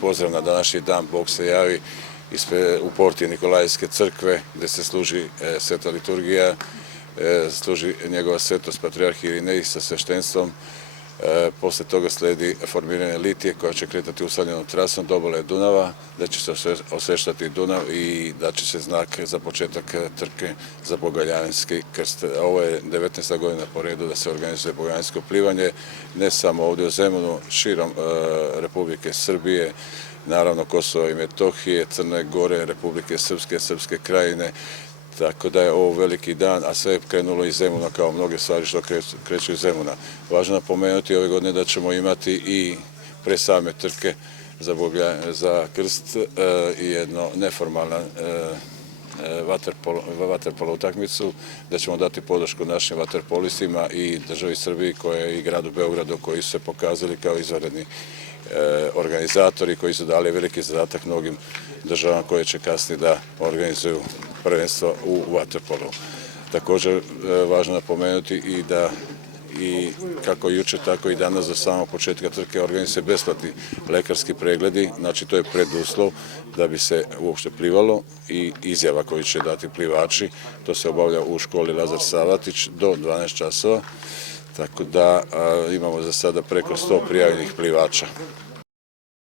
Pozdrav na današnji dan, Bog se javi u porti Nikolajske crkve gdje se služi sveta liturgija, služi njegova svetost patrijarh Irinej sa sveštenstvom. Posle toga sledi formiranje litije koja će kretati usamljenom trasom do obale Dunava, gde će se osveštati Dunav i daće se znak za početak trke za Bogoljanski krst. Ovo je 19. godina po redu da se organizuje bogoljansko plivanje, ne samo ovdje u Zemunu, širom Republike Srbije, naravno Kosova i Metohije, Crne Gore, Republike Srpske, Srpske krajine. Tako da je ovo veliki dan, a sve je krenulo iz Zemuna kao mnoge stvari što kreću iz Zemuna. Važno napomenuti ove godine da ćemo imati i pre same trke za krst i jedno neformalna vaterpolo utakmicu, da ćemo dati podršku našim vaterpolistima i državi Srbiji i gradu Beogradu koji su se pokazali kao izvanredni organizatori koji su dali veliki zadatak mnogim državama koje će kasnije da organizuju prvenstvo u vaterpolu. Također važno napomenuti i da kako juče, tako i danas do samog početka trke organizuje besplatni lekarski pregledi, znači to je preduslov da bi se uopšte plivalo i izjava koju će dati plivači. To se obavlja u školi Lazar Savatić do 12 časova, tako da imamo za sada preko 100 prijavljenih plivača.